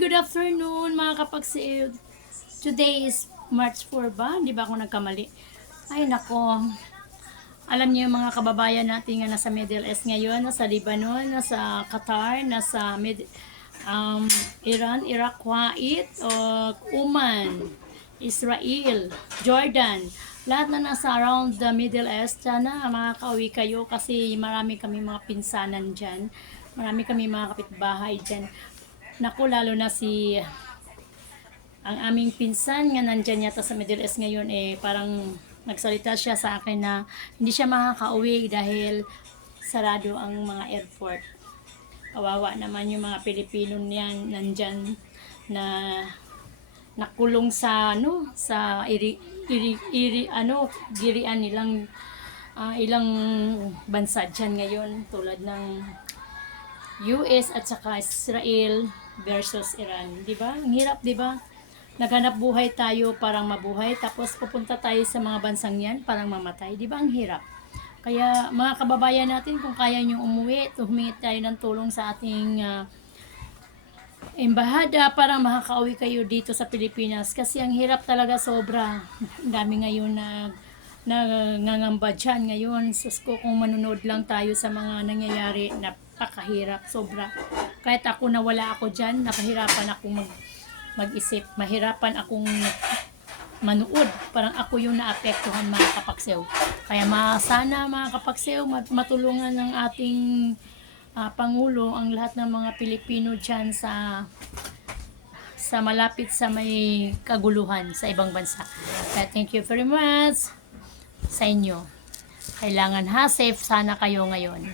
Good afternoon mga kapagsiw. Today is March 4 ba? Hindi ba ako nagkamali? Ay nako. Alam niyo yung mga kababayan natin nga nasa Middle East ngayon, nasa Lebanon, nasa Qatar, nasa Iran, Iraq, Kuwait, Oman, Israel, Jordan. Lahat na nasa around the Middle East, sana makakauwi kayo kasi marami kami mga pinsanan dyan. Marami kami mga kapitbahay dyan. Naku, lalo na ang aming pinsan nga nandyan yata sa Middle East ngayon parang nagsalita siya sa akin na hindi siya makakauwi dahil sarado ang mga airport. Kawawa naman yung mga Pilipino niyan nandyan na nakulong sa girian nilang ilang bansa dyan ngayon tulad ng US at saka Israel versus Iran, 'di ba? Ang hirap, 'di ba? Naghanap buhay tayo parang mabuhay tapos pupunta tayo sa mga bansang 'yan parang mamatay, 'di ba? Ang hirap. Kaya mga kababayan natin, kung kaya niyo umuwi, humingi tayo ng tulong sa ating embahada para makakauwi kayo dito sa Pilipinas kasi ang hirap talaga sobra. Ang dami ngayon nangangamba dyan ngayon. Sus ko, kung manonood lang tayo sa mga nangyayari, napakahirap sobra. Kahit ako na wala ako dyan, napahirapan akong mag-isip. Mahirapan akong manood. Parang ako yung naapektuhan mga kapaksew. Kaya sana mga kapaksew, matulungan ng ating Pangulo ang lahat ng mga Pilipino dyan sa malapit sa may kaguluhan sa ibang bansa. Kaya thank you very much sa inyo. Kailangan safe sana kayo ngayon.